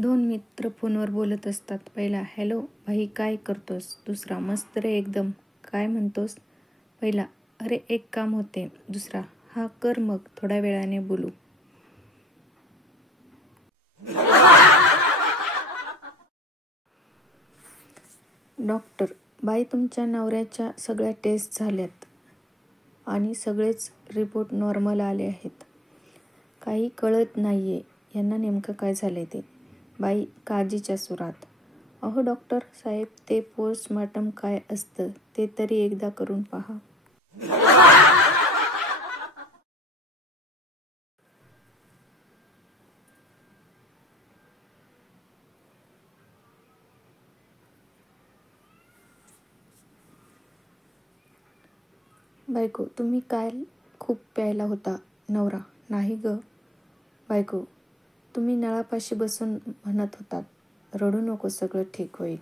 दोन मित्र फोनवर बोलत असतात. पहिला, हॅलो भाई काय करतोस? दुसरा, मस्त रे एकदम, काय म्हणतोस? पहिला, अरे एक काम होते. दुसरा, हा कर मग, थोड्या वेळाने बोलू. डॉक्टर, बाई तुमच्या नवऱ्याच्या सगळ्या टेस्ट झाल्यात आणि सगळेच रिपोर्ट नॉर्मल आले आहेत. काही कळत नाहीये यांना नेमकं काय झालंय ते. बाई काळजीच्या सुरात, अहो डॉक्टर साहेब, ते पोस्टमॉर्टम काय असतं ते तरी एकदा करून पहा. बायको, तुम्ही काल खूप प्यायला होता. नवरा, नाही ग. बायको, तुम्ही नळापाशी बसून म्हणत होतात, रडू नको सगळं ठीक होईल.